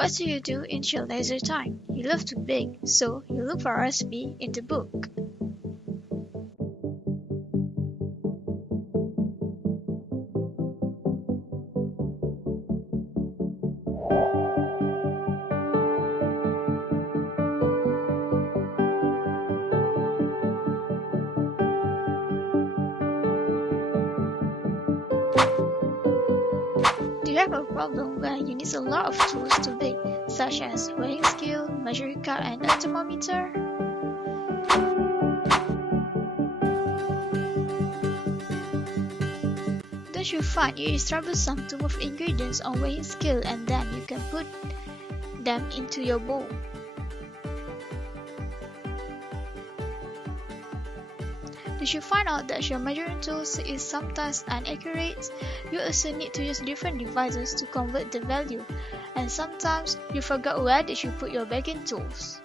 What do you do in your leisure time? You love to bake, so you look for a recipe in the book. Do you have a problem where you need a lot of tools to bake, such as weighing scale, measuring cup, and a thermometer? Don't you find it is troublesome to move ingredients on weighing scale and then you can put them into your bowl? Did you find out that your measuring tools is sometimes inaccurate? You also need to use different devices to convert the value, and sometimes you forgot where did you put your baking tools.